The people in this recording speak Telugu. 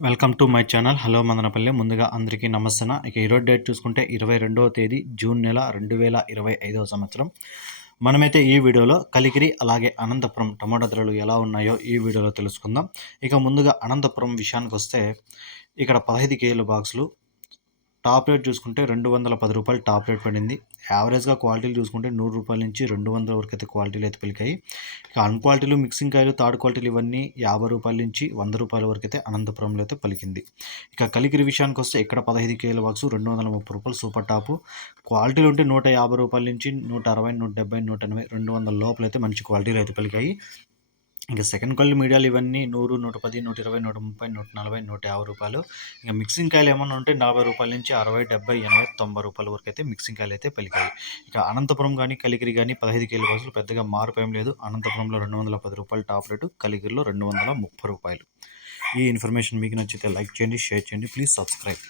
Welcome to my channel. Hello Madanapalle. ముందుగా అందరికీ నమస్తే ఇక ఈరోజు డేట్ చూసుకుంటే ఇరవై రెండవ తేదీ జూన్ నెల రెండు వేల ఇరవై ఐదవ సంవత్సరం. మనమైతే ఈ వీడియోలో కలికిరి అలాగే అనంతపురం టమాటా ధరలు ఎలా ఉన్నాయో ఈ వీడియోలో తెలుసుకుందాం. ఇక ముందుగా అనంతపురం విషయానికి వస్తే ఇక్కడ పదహైదు కేజీల బాక్సులు టాప్ రేట్ చూసుకుంటే రెండు వందల పది రూపాయలు టాప్ రేట్ పడింది. యావరేజ్గా క్వాలిటీలు చూసుకుంటే నూరు రూపాయల నుంచి రెండు వందల వరకు అయితే క్వాలిటీలు అయితే పెరిగాయి ఇక అన్ క్వాలిటీలు మిక్సింగ్ కాయలు థర్డ్ క్వాలిటీలు ఇవన్నీ యాభై రూపాయల నుంచి వంద రూపాయల వరకు అయితే అనంతపురంలో అయితే పలికింది. ఇక కలికిరి విషయానికి వస్తే ఇక్కడ పదహైదు కేల బాక్స్ రెండు వందల ముప్పై రూపాయలు సూపర్ టాపు. క్వాలిటీలు ఉంటే నూట యాభై రూపాయల నుంచి నూట అరవై నూట డెబ్బై నూట ఎనభై రెండు వందల లోపల అయితే మంచి క్వాలిటీలు అయితే పలికాయి. ఇంకా సెకండ్ క్వాలిటీ మీడియాలు ఇవన్నీ నూరు నూట పది నూట ఇరవై నూట ముప్పై నూట నలభై నూట యాభై రూపాయలు ఇంకా మిక్సింగ్ కాయలు ఏమన్నా ఉంటే నలభై రూపాయల నుంచి అరవై డెబ్బై ఎనభై తొంభై రూపాయల వరకు అయితే మిక్సింగ్ కాయలు అయితే పలికాయి. ఇక అనంతపురం కానీ కలిగిరి కానీ పదహైదు కేలు బస్సులు పెద్దగా మార్పు ఏం లేదు. అనంతపురంలో రెండు వందల పది రూపాయలు టాప్ రేటు కలిగిరిలో రెండు వందల ముప్పై రూపాయలు. ఈ ఇన్ఫర్మేషన్ మీకు నచ్చితే లైక్ చేయండి షేర్ చేయండి. Please subscribe.